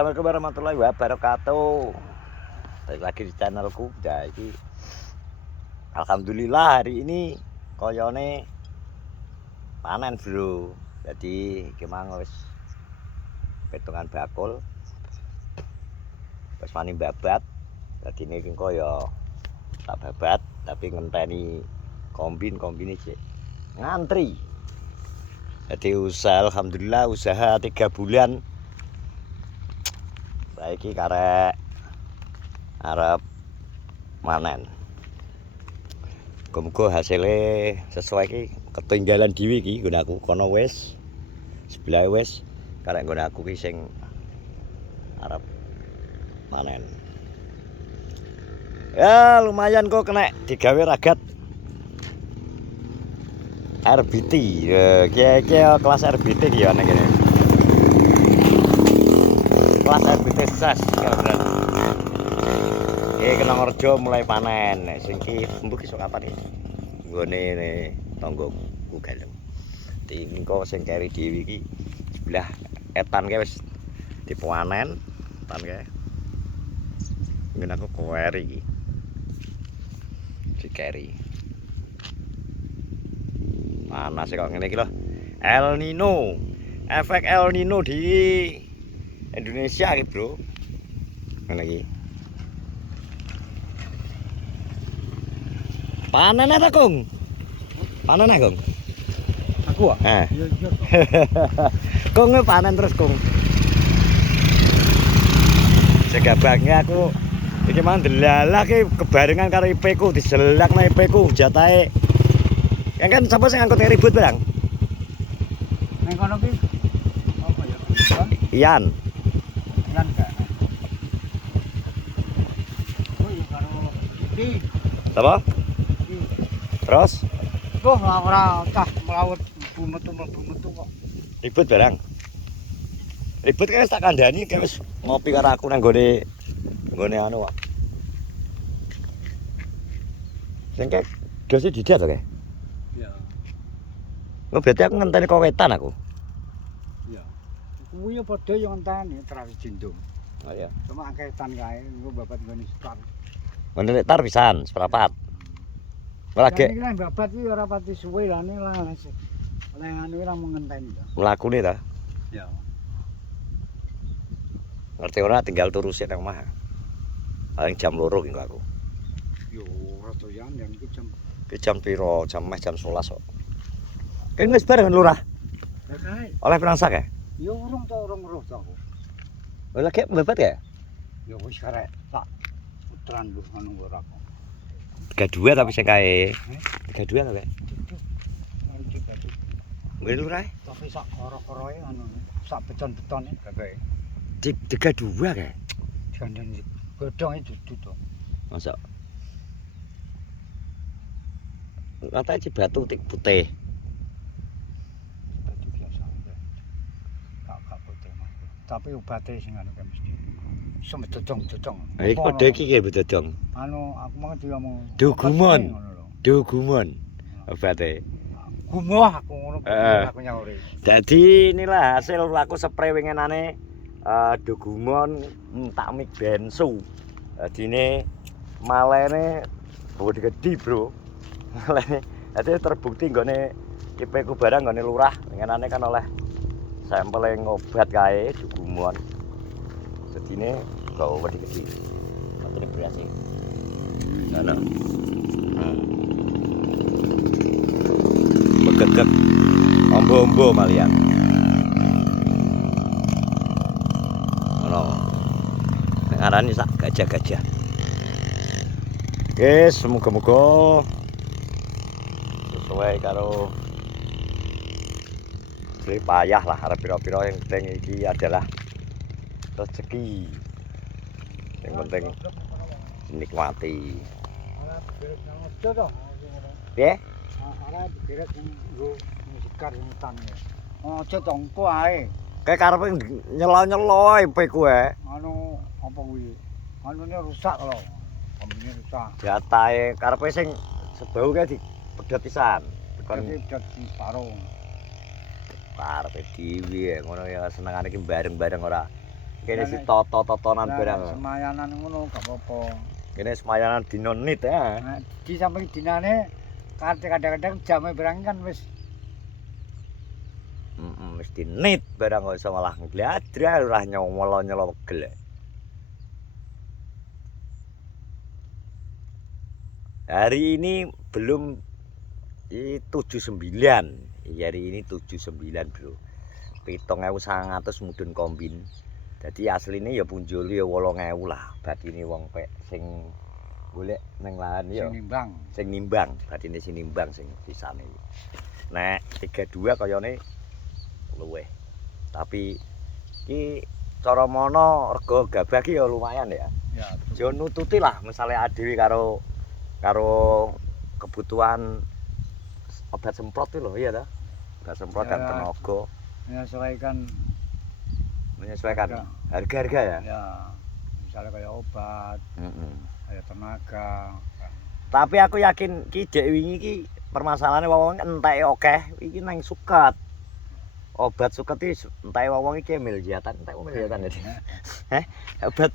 Assalamualaikum warahmatullahi wabarakatuh. Balik lagi di channelku. Jadi alhamdulillah hari ini koyone panen, Bro. Jadi gimana wis petungan bakul. Wis wani babat. Jadi ini koyo tak babat tapi ngenteni kombin sih. Ngantri. Jadi alhamdulillah usaha 3 bulan. Saiki karek arep manen. Muga-muga hasilnya sesuai iki ketinggalan dhewe iki nggon aku kono wis sebelah wis karek nggon aku ki sing arep manen. Ya lumayan kok kena digawe ragat RBT. Ki kelas RBT ki ana kene. Kelas RBT ses kira-kira. Kena ngerjo mulai panen. Sing ki mbok iso kapan iki? Nggone tanggoku galem. Tingko sing keri dhewe iki sebelah etan kae wis dipanen, etan kae. Ngene aku keri iki. Dikeri. Panas kok ngene iki lho. El Nino. Efek El Nino di Indonesia iki, Bro. Ngene iki. Panen ta, Kung? Panen Kung? Aku Iya. Kung panen terus, Kung. Segabangnya aku iki mang delalah ki kebarengan karo IP-ku diselakno IP-ku jatahe. Kan sapa sing ngangkut ribut, Bang? neng kono ki apa ya? Ian. Iyan gak. Oh ya karo iki. Apa? Iki. Terus Duh ora cah mlaut metu kok. ribut barang. Ribut kan tak kandhani kayak wis ngopi karo aku nang nggone anu kok. Sing kek dose didat to kae. Iya. Nggak berarti aku ngenteni kok wetan aku. Iya. Kuwi ya padha yo ngenteni terus jindung. Oh iya. Cuma angketan kae engko babat nggone sekar. Ngene tar pisan seprapat. Lagi Iki kan babat iki ora pati suwe lah ning lalas. Oleh anu ora ngenteni to. mlakune ta. Iya. Ngerti ora tinggal turu sik nang omah. Paling jam 2 ki aku. Yo ora doyan yang iki jam. Ki jam piro? Jam 11 kok. Kan wis bareng lurah. Ya kae. Oleh pirang sak ya? Yo urung roh to aku. Lagi babat ya? Ya wis karek tak puteran lho anu ora kok. 32 tapi sing kae. 32 ta, Pak? Nggih lurah. Tapi sak koro-koroe anu sak beton-betone gawe. 32 kae. Jangan godhonge dudu to. Masa rata aja batu tik putih. Batu biasa aja. Kak putih Mas. Tapi obate sing anu kan mesti. Semedodong-dodong. Iki kode iki ki bedodong. Anu aku mau diomong. Dugumon. Dugumon. Obate. Gumoh aku ngono aku nyauri. Jadi inilah hasil aku spray winginane Dugumon Takmik Bensu. Dadine malene gede, Bro. Malene dadi terbukti nggone IP-ku barang nggone lurah winginane kan oleh sampel ngobat kae Dugumon. Dadine gawe gede. Katene berhasil. Ana. Begegek ombo-ombo malian. Ono. Nek arane sak gajah-gajah. Guys, semoga-moga sesuai karo payah lah arep pira-pira yang penting iki adalah rezeki. Yang penting dinikmati. Piye? Ora dikira nggo musikar hutan ya. Aja tongko ae. Kayak karepe nyelo-nyelo IP-ku ae. Anu apa kuwi? Anune rusak lho. Kombine rusak. Jatahe karepe sing sebau kae dipedhot pisan. Kon Dadi paro. karepe dhewe ngono ya senengane iki bareng-bareng ora. kene si toto-totonan Nah, barang. semayanan ngono gak apa-apa. Kene semayanan dino nit ya. Nah, di samping dinane kadang-kadang jame barang kan wis Mesti nit barang kok iso malah ngladra ora nyolo-nyolo wegel. Hari ini belum 79. Hari ini 79, Bro. 7.900 mudhun kombin. Dadi asline ya punjul ya 8.000 lah. Batine wong pek sing golek nang lahan ya. Sing nimbang, batine sing nimbang sing sisane. Nek 32 kayane luweh. Tapi iki cara mono rega gabah ki ya lumayan ya. ya. Yo nututi lah misale adewe karo kebutuhan obat semprot itu loh, iya dah. Obat semprot dan tenaga. Menyesuaikan harga-harga ya. Ya, misalnya kayak obat, kayak tenaga. Tapi aku yakin ki dek wingi ki permasalahannya wong entek akeh iki nang suket. Obat suket iki entek wong iki miliatan, entek miliatan ya. Heh, obat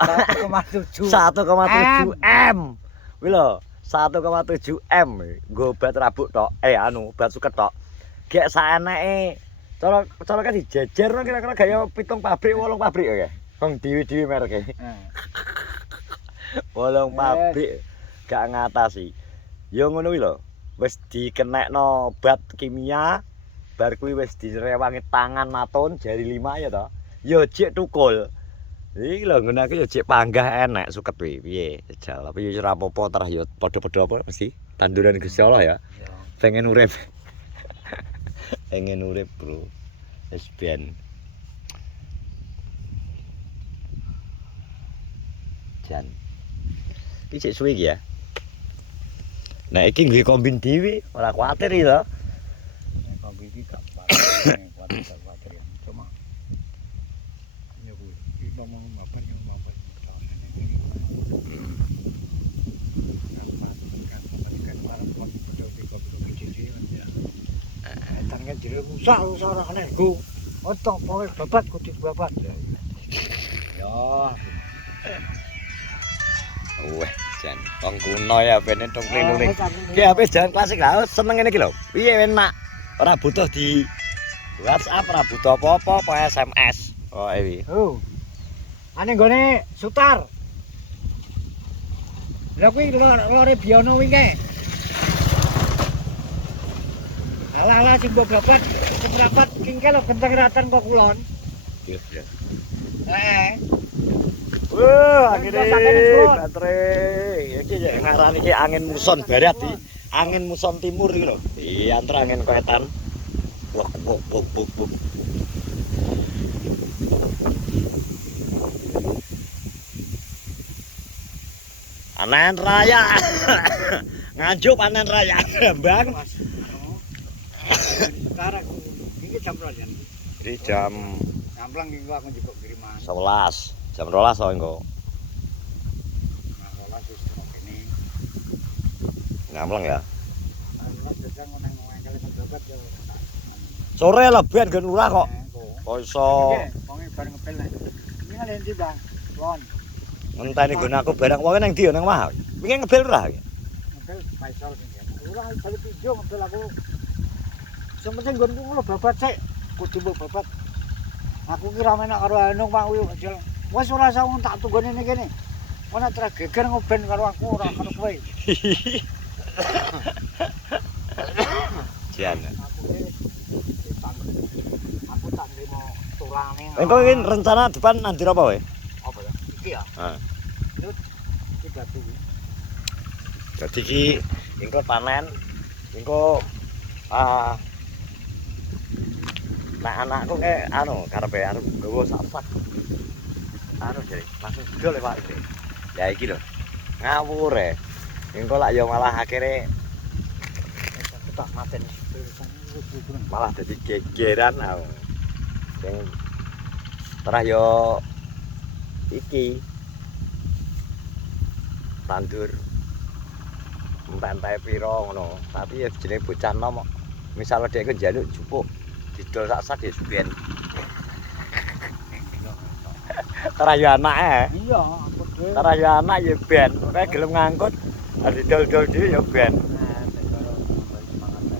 1,7 M. Kuwi lho, 1,7 M. Nggo obat rabuk tok. Obat suket tok. Gek saeneke cara kan dijejerno kira-kira gaya 7 pabrik 8 pabrik ya. Wong dewi-dewi mereke. 8 pabrik gak ngatasi. Ya ngono kuwi lho. Wis dikenekno obat kimia, bar kuwi wis direwangi tangan maton jari 5 ya to. Ya jek tukul. Iki lho nggunake ya jek panggah enek suket kuwi. Piye? Jajal. Tapi ya ora apa-apa terah ya padha-padha apa mesti tanduran Gusti Allah ya. Pengen urip. Pengen urip, Bro. Wis ben. Jan. Iki sik suwe iki ya. Nah iki nggih kombin dhewe, ora kuwatir iki to. Nek kombin iki gak kuwatir ya. Cuma ya kuwi iki ngomong apa yang apa kan jere rusak ora energo. Otok pokoke babat kudu babat. Ya. Weh, jan wong kuno ya bene tung kling-kling. Ki HP jangan klasik lah, seneng ngene iki lho. Piye enak. Ora butuh di WhatsApp, ora butuh apa-apa, apa SMS. Oh, iki. Oh. Ane nggone Sutar. Lha kuwi lore Biono wingi. Alah sing mbok babat, sing rapat kingkel genteng ratan kok kulon. Iya, iya. Wah, akhirnya baterai. Iki ya ngarani iki angin muson barat iki. Angin muson timur iki lho. Iya, antara angin wetan. Wok. Panen raya. Nganjuk panen raya, Bang. Sekarang ini jam berapa ya? Jadi jam Ngamplang minggu aku juga kiriman. 11. Jam 12 soalnya engko. Nah, 12 wis kok kene. Ngamplang ya. 12 jajang nang kali sebebat ya. Sore lah ben gen lurah kok. Kok iso wonge bareng ngepel nek. Ini kan endi, Bang? Lon. ngenteni nggon aku barang wonge nang ndi nang omah. Wingi ngebel lurah. Ngepel Faisal sing ya. Lurah bali pinjo ngepel aku. Sing penting nggonku ngono babat sik. Kudu mbok babat. Aku kira menak karo Anung Pak kuwi kecil. Wis ora usah wong tak tunggone ning kene. Ana tra geger ngoben karo aku ora karo kowe. Jan. Aku tak nrimo turane. Engko iki rencana depan nandir apa wae? Apa ya? Iki ya. Heeh. Iki batu. Dadi iki engko panen, engko nah anakku kayak karepe arep nggawa sak-sak. Jadi langsung gol Pak iki. Ya iki lho. Ngawur e. Engko lak ya malah akhire Tak maten. malah dadi gegeran aku. Sing terah yo iki tandur entek pira ngono. Tapi ya jenenge bocah nom. Misale dhek njaluk jupuk didol sak-sak ya sugen. Ora yo anake. Iya, aku dhewe. Ora yo anak ya ben. Pokoke gelem ngangkut didol-dol dhewe ya ben.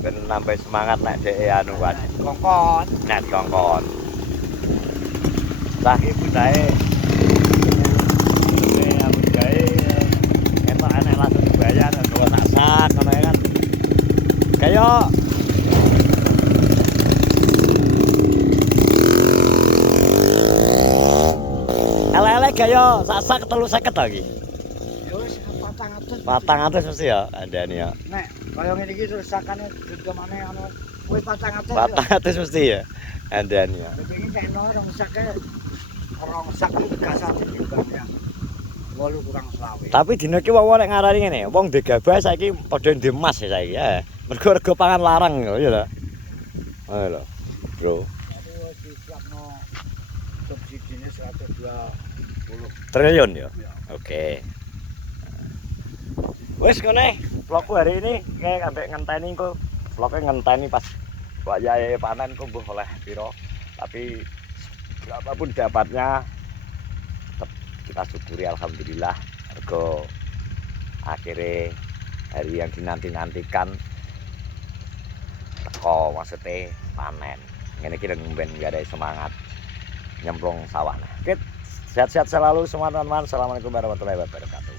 Ben nambah semangat nek dhek anu kan. Kongkon. Nek dikongkon. Lah iki budake aku gawe enak enak langsung dibayar nggawa sak ngono ya kan. Kaya elek-elek kaya sak 350 ta iki. Yo wis 400. 400 mesti ya andane ya. Nek kaya ngene iki terus sakane digemane anu kuwi 400. 400 mesti ya andane ya. Iki kena rong sak iki gasane juga ya. 8 kurang 20. Tapi dina iki wong nek ngarani ngene, wong ndek gabah saiki padha ndek emas ya saiki ya. Mergo rego pangan larang ya lho. Ayo lho, Bro. Aku wis disiapno subsidine 120 Triliun ya. ya. Oke. Wis ngene, vlogku hari ini kayak ambek ngenteni engko vlognya ngenteni pas wayahe panen ku mbuh oleh pira. Tapi berapapun dapatnya tetap kita syukuri alhamdulillah mergo akhirnya hari yang dinanti-nantikan teko maksudnya panen. Ngene iki ben gak ada semangat nyemplung sawah. Oke, sehat-sehat selalu semua teman-teman. Assalamualaikum warahmatullahi wabarakatuh.